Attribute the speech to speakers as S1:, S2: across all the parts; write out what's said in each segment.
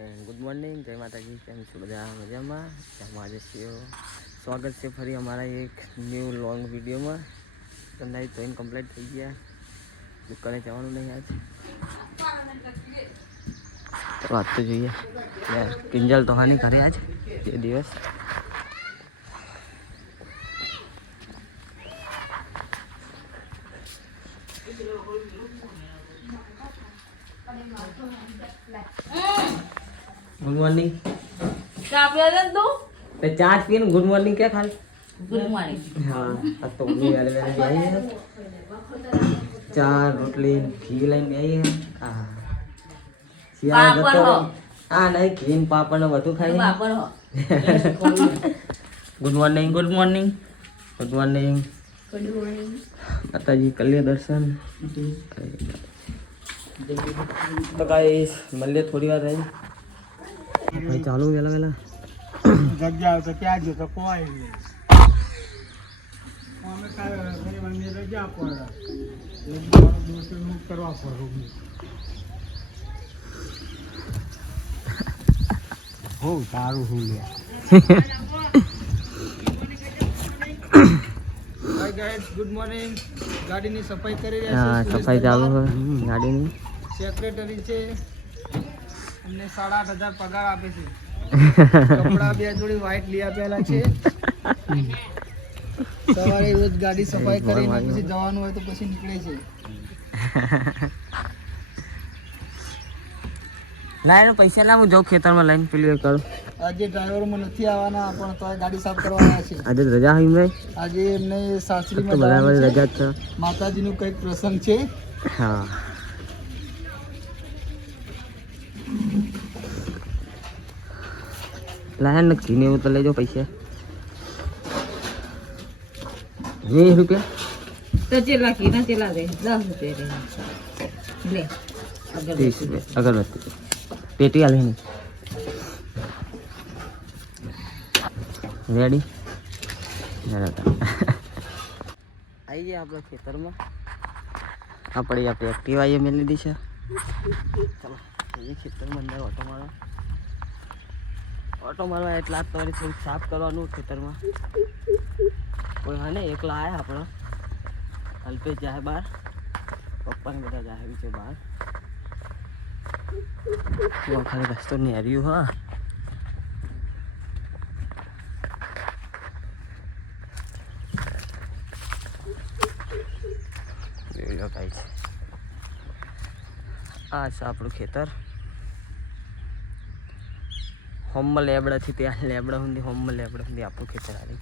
S1: Good morning જય માતાજી. કેમ છો? બધા મજામાં? આજે છીએ સ્વાગત છે ફરી અમારા એક ન્યૂ લોંગ વિડીયોમાં નાઈ ધોઈને કમ્પ્લીટ થઈ ગયા. દુકાને જવાનું નહીં આજ. વાત તો જોઈએ. કિંજલ તો હાની ઘરે આજ. બે દિવસ. મોર્નિંગ
S2: ચા પીવા દે તું
S1: તો ચા જ પીને ગુડ મોર્નિંગ કે ખાલી
S2: ગુડ મોર્નિંગ
S1: હા આ તો મમ્મી વાલે વાલે બે આવી હે ચા રોટલી ઘી લઈને બે આવી હે હા શિયાળો
S2: પાપડ
S1: જતો
S2: હો.
S1: રહ્યો. હા નહીં ઘી ને પાપડ ને બધું ખાઈ
S2: બાપર હો
S1: good morning good morning good morning
S2: good morning
S1: માતાજી કલ્યાણ દર્શન તો ગાઈસ મળીએ થોડી વાર રહી ભાઈ ચાલુ વેલા વેલા
S3: જગ્યા તો ત્યાં જો તો કોઈ નહીં. અમે કાંઈ રજા પડે. એક મારો દોસ્તનું કરવા પડું હો. સારું હું લે ગુડ મોર્નિંગ ગાડીની સફાઈ કરી
S1: હા સફાઈ ચાલુ છે ગાડીની.
S3: સેક્રેટરી છે. અમને સાડા આઠ હજાર પગાર આપે છે. કપડા બે જોડી વ્હાઈટ લઈ આપેલા છે. સવારે રોજ ગાડી સફાઈ કરીને પછી જવાનું હોય તો પછી નીકળે છે.
S1: લાઈને પૈસા લાવું જાઉં ખેતરમાં લઈને ક્લિયર કરું.
S3: આજે ડ્રાઈવરમાં નથી આવવાના પણ તો ગાડી સાફ કરવાના છે.
S1: આજે રજા હોય ભાઈ?
S3: આજે એમને સાસરીમાં
S1: બરાબર રજા
S3: છે. માતાજીનું કંઈક પ્રસંગ છે.
S1: હા. લાયા નક્કી ને એવું તો લઈ જાઓ પૈસા વીસ રૂપિયા
S2: તો ચેલા કી ના ચેલા રે દસ રૂપિયા રે. લે
S1: ત્રીસ રૂપિયા અગરબત્તી પેટી આલે નહીં રેડી આવી ગયા આપણે ખેતરમાં. આપણે આપણે એક્ટિવા એ મેં લીધી છે ચાલો ખેતરમાં અંદર ઓટો ઓટો મારવા એટલા તમારે થોડુંક સાફ કરવાનું ખેતરમાં. કોઈ હા ને એકલા આવ્યા આપણો. અલ્પેશ જાય બહાર. પપ્પાને બધા જાય છે બહાર. ખાલી રસ્તો નેર્યું, હા. આ છે આપણું ખેતર. હોમમાં લેબડાથી ત્યાં લેબડા સુધી હોમમાં લેબડા સુધી આપણું ખેતર આવી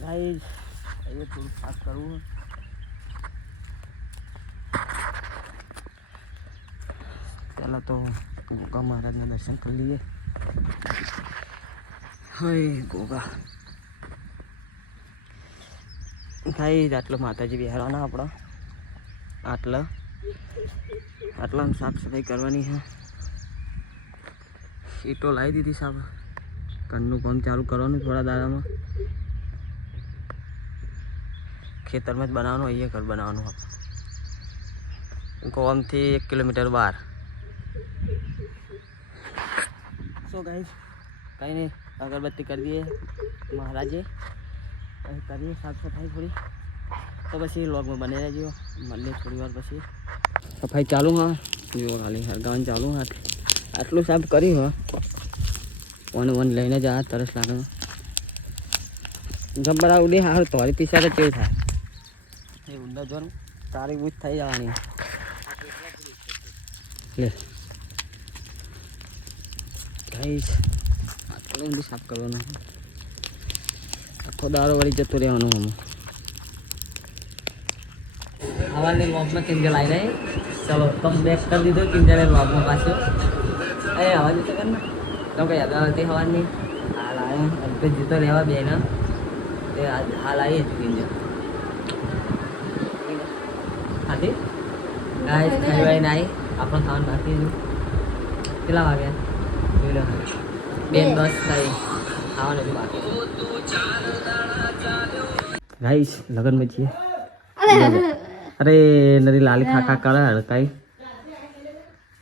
S1: ગાઈસ, અહીંયા થોડું સાફ કરવું પહેલાં તો ગોગા મહારાજના દર્શન કરી લઈએ. હય, ગોગા. ભાઈ આટલો માતાજી બિહારવાના આપણા. આટલા. આટલા સાફ સફાઈ કરવાની છે. ઈટો લાવી દીધી સાહેબ ઘરનું કામ ચાલુ કરવાનું થોડા દાડામાં. ખેતરમાં જ બનાવવાનું, અહીંયા ઘર બનાવવાનું આપણે. ગોમથી એક કિલોમીટર બહાર. સો ગાઈસ કંઈ નહીં, અગરબત્તી કરી દઈએ મહારાજે. કરીએ સાફ સફાઈ થોડી. તો પછી લોગમાં બની રહેજો. મળીએ થોડી વાર પછી. સફાઈ ચાલુ હા. જો ખાલી હરગાવાનું ચાલુ હા. આટલું સાફ કર્યું, હા. વન વન લઈને જ આ તરસ લાગે જબરા ઉડી હાર તારી ટીશર્ટ કેવું થાય. એ ઊંડા જોન, તારી બુજ થઈ જવાની. લે. ગાઈસ આટલું ઊંડું સાફ કરવાનું આખો દારો વળી જતો રહેવાનું હમ હવાની લોબમાં કિંજલ લાવી રહી. ચલો કમ બેક કરી દીધો, કિંજલે લોબમાં પાછો. એ હવા જતો કર ને. તો કઈ યાદ આવતી હવાની હાલ આવ્યો અલ્પેશ જતો રહેવા બે ને. એ હાલ આવી હતી કિંજલ હાથી ગાઈસ ખાઈ આવી આપણે ખાવાનું બાકી હતું કેટલા વાગ્યા બેન બસ થઈ. ખાવાનું હજુ બાકી ગાઈસ લગનમાં છીએ. અરે નરી લાલી ખાખા કરે કઈ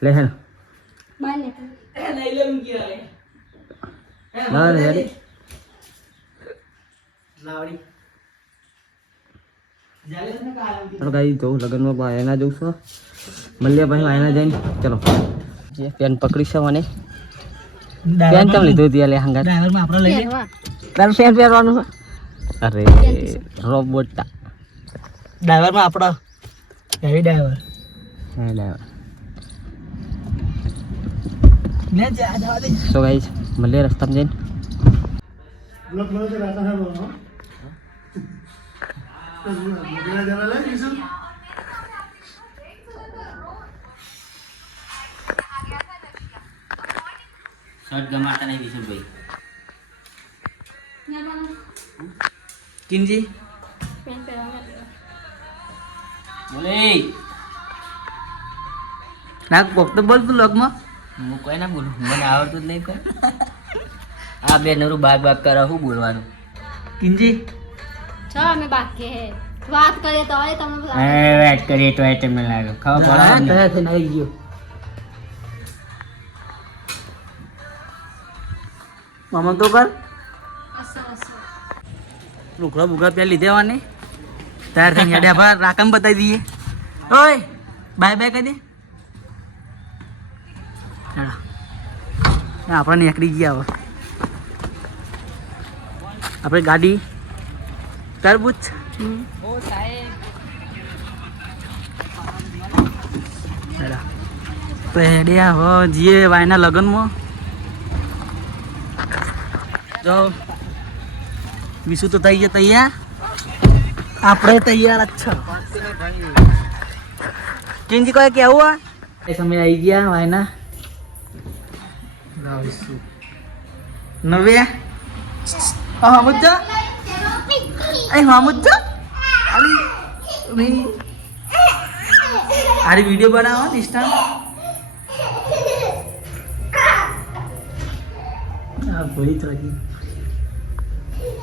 S1: લે હેડ ના રે હેડ ચાલો ગાઈ જવું લગ્નમાં વાયના જવું છું. મળીએ ભાઈ વાયના જઈને. ચલો. જે પેન પકડી છે મને પેન કેમ લીધું હતી લે હંગાર
S3: ડ્રાઈવરમાં આપણે લઈ
S1: તારું પેન પહેરવાનું અરે રોબોટ.
S3: ડ્રાઈવરમાં આપણો. Heavy driver.
S1: હે લે
S3: ને જા જવા દે.
S1: સો ગાઈસ મળીએ રસ્તામાં જઈને શર્ટ ગમાતા નહીં વિશુભાઈ
S3: કિંજી
S1: બોલે
S3: નાક કોક તો બોલ તું લગમાં
S1: હું કોઈ ના બોલું. મને આવડતું જ નહીં કોઈ. આ બે નરું બાગ બાગ કરે હું બોલવાનું?
S3: કિંજી?
S4: છો અમે બાકી હે. વાત કરીએ તો હવે તમે બધા
S1: વાત કરીએ તો તમને લાગે. ખબર
S3: હા,
S1: પડે
S3: તૈયાર થઈને આવી ગયો. મામા તો કર. લુકડા બુકડા પેલા લીધે આવવાની તાર હેડ્યા ભાઈ રાકમ બતાવી દઈએ. ઓય બાય બાય કહી દે. આપણે નીકળી ગયા હવે. આપણે ગાડી તરબૂચ હેડો. તો હેડ્યા હવે જઈએ વાયના લગ્નમાં. જો વિશુ તો થઈ ગયા તૈયાર. આપણે તૈયાર જ છે. કિંજી કોઈ કેવું આ? સમય આવી ગયા વાયના. લાવ વિશુ નવે હા મુજ્જા એ હા મુજ્જા અરે નહીં આરી વીડિયો બનાવો ઇન્સ્ટા આ ભૂલી હજી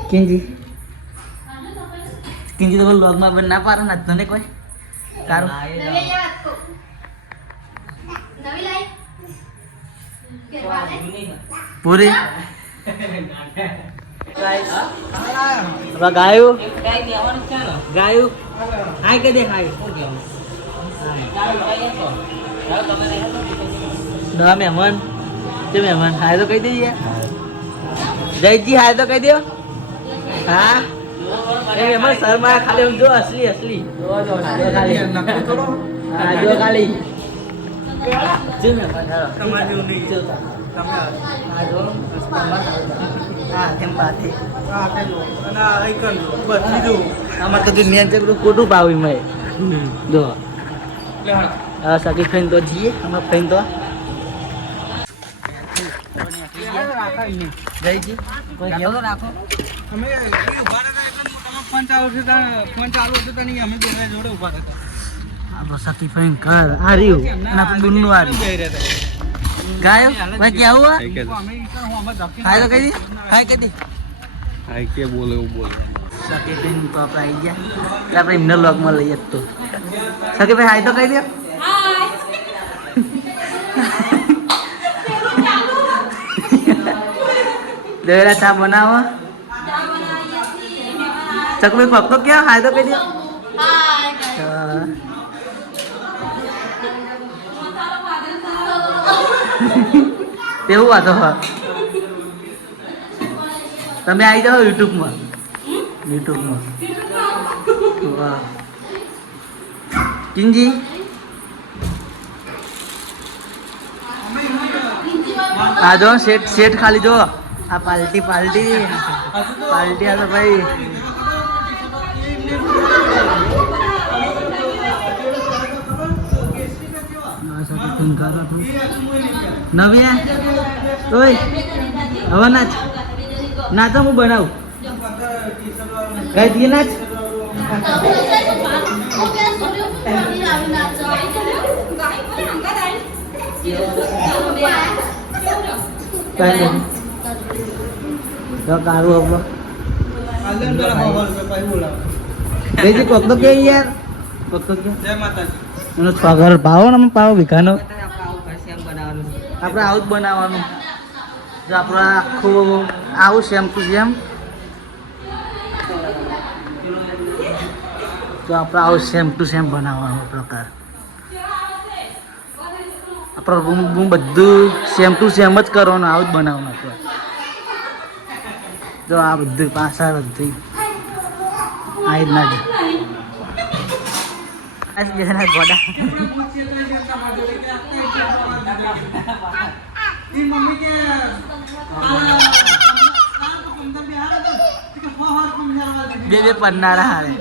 S3: કિંજી. કિંજી તો વ્લોગમાં પણ ના પાડો ના, તને કોઈ? તારું
S4: નવી યાદ કો નવી લાઈ
S3: પૂરી? ગાયું? ગાયું? હાય કે દે હાય? દવા મહેમાન. તે મહેમાન? હાય તો કહી દઈએ જયજી હાય તો કહી દો. હા? એ મહેમાન શર્મા ખાલી જો અસલી અસલી. જો ખાલી. હા જો ખાલી. આમાં તો મેં ખોટું પાવી મેં જો હા સકી તો જઈએ અમે ખાઈને તો કહેવો રાખો
S5: અમે ફોન ચાલુ છે ફોન ચાલુ હતો ત્યાં અમે જોડે હતા
S3: આપણો સકી ખાઈને કર આ રહ્યું. અને આપણું દૂરનું આ રહ્યું. ગાયો? ભાઈ
S5: કાં હું અમે ધક્કી
S3: હાય તો કહી દી. હાય કહી દી.
S5: હાય કે બોલે એવું બોલે.
S3: સકી ખાઈને તો આપણે આવી ગયા. એટલે આપણે એમને લોકમાં લઈએ જ તો. સકી હાય તો કહી દે. દેવેરા ચા બનાવો. ચકભાઈ પપ્પો ક્યાં? હાય તો કહી દે હા. વાતો હા. તમે આવી જાઓ યુટ્યુબમાં. યુટ્યુબમાં. કિંજી? આ જો સેટ સેટ ખાલી જો. આ પાલટી પાલટી. પાલટી આ તો ભાઈ. નવ્યા? ઓય હવે નાચ નાચ હું બનાવું? કઈ નાચ તો કારું હવે બેજી કોક તો કે યાર. કોક તો કે.
S5: જય માતાજી.
S3: એનો પગાર પાવો ને પાવો ભીખાનો. આપણે આવું જ બનાવવાનું. જો આપણે આખું આવું સેમ ટુ સેમ તો આપણે આવું સેમ ટુ સેમ બનાવવાનો પ્રકાર. આપણો રૂમ બૂમ બધું સેમ ટુ સેમ જ કરવાનું, આવું જ બનાવવાનું આપણે. જો આ બધું પાછા બધી. આ રીતના જ આ જ બેના ગોડા બે બે પડનારા હારે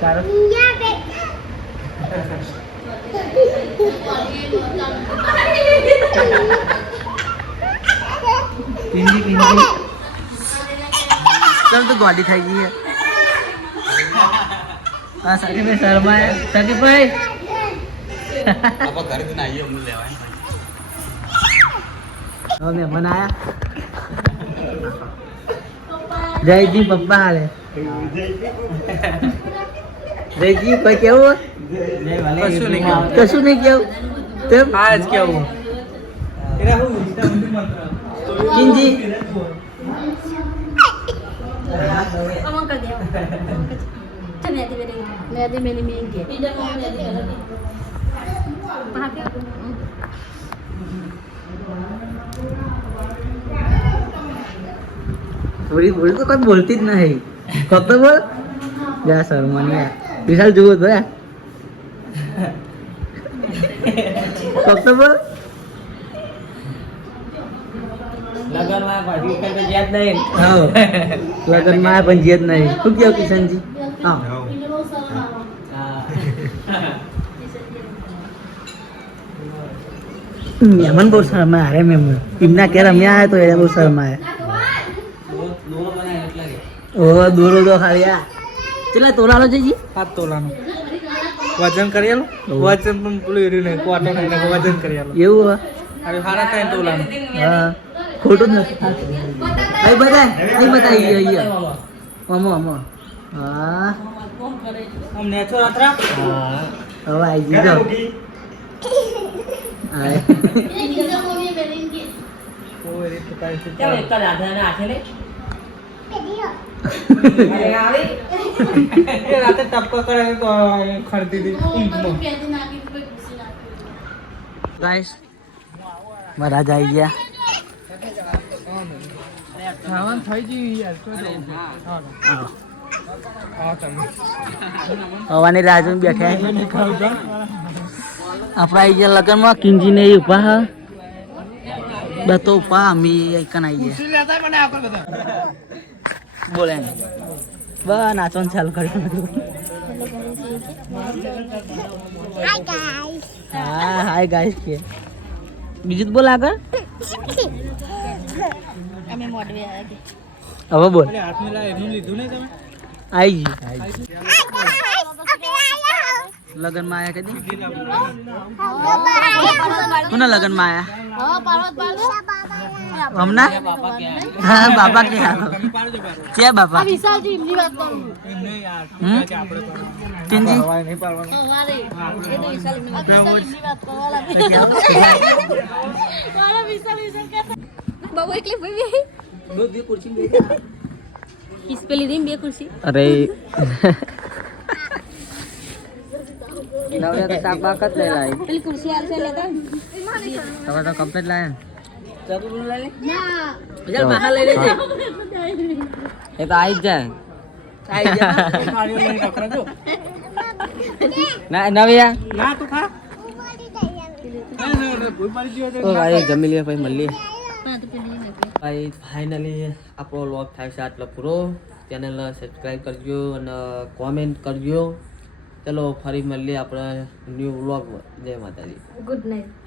S3: તારો પિંડી પિંડી ચાલ તો ગોડી થઈ ગઈ છે હા સાકીભાઈ શર્મા સાકીભાઈ હવે મહેમાન આયા જયજી પપ્પા હાલે જયજી કોઈ કેવું કશું નહીં કેવું કશું નહીં કેવું તેમ
S5: આ જ કેવું
S3: કિંજી
S4: Omong ke dia. Cuma dia beri. Dia dia beri minggu. Tidak mau dia dia lagi. Paham
S3: ya? બોલી બોલી તો કોઈ બોલતી જ નહીં કતો બોલ જા શર્મા ને વિશાલ જુઓ તો કતો બોલ
S1: લગનમાં
S3: હા. લગનમાં પણ જીત નહીં. શું કહો કિશનજી? હા. મહેમાન બહુ શર્મા અરે મહેમાન. એમના કે રમ્યા આવ્યા તો એ બહુ શર્મા ઓ દોરો દો ખાલી આ તોલાનો છે જી
S5: સાત તોલાનું. વજન કરેલો વજન પણ પેલું એર્યું નહીં ક્વાર્ટર વજન કરેલો
S3: એવું હે?
S5: હવે સાડા ત્રણ તોલાનું.
S3: હા. ખોટું જ નથી અહીં બતાય અહીં બતાય અહીંયા અમો અમો હા હવે આવી
S5: ગયો રીતે ટપકો કરે ખરીદી ઊંઘમાં.
S3: ગાઈસ બધા આવી ગયા
S5: ખાવાનું થઈ ગયું યાર.
S3: હવાની જોઈને બેઠા. આપણે આવી ગયા લગ્નમાં કિંજી ને ઊભા હા. બતો ઊભા અમે એકન આવી ગયા. બોલે. બસ નાચવાનું ચાલુ કર્યું હા હાય ગાઈસ કે. બીજું બોલ આગળ. હવે બોલ.
S5: અરે હાથ મિલાય એનું લીધું નહીં તમે?
S3: આવી ગઈ લગ્નમાં આયા કદી કોના લગ્નમાં આયા? હમણાં? હા બાપા કે ક્યાં બાપા?
S4: વિશાલજી એમની વાત કરું.
S5: એમને યાર આપણે
S4: વિશાલ એમની વાત કરવા મારા વિશાલ વિશાલ કહેતા બાબુ એકલી ભાઈ કિસ પે લીધી બે ખુરશી.
S1: અરે. નવરે તો શાક બાક જ લઈ લાવી
S4: પેલી ખુરશી હાલ છે લેતા.
S1: તમે તો કમ્પ્લીટ લાવે
S4: ના.
S3: વિશાલ બહાર લઈ લેજે.
S1: એ તો આવી જ જાય.
S3: આવી જા
S5: ખાલી લઈને પકડજો.
S1: ના નવ્યા.
S5: ના તું ખા. તો
S1: તો ભાઈ જમી ભાઈ ફાઇનલી આપણો લોક થાય છે આટલો પૂરો. ચેનલ સબસ્ક્રાઈબ કરજો અને કોમેન્ટ કરજો. ચલો, ફરી મળીએ આપણે ન્યૂ વ્લોગ જય માતાજી.
S4: Good night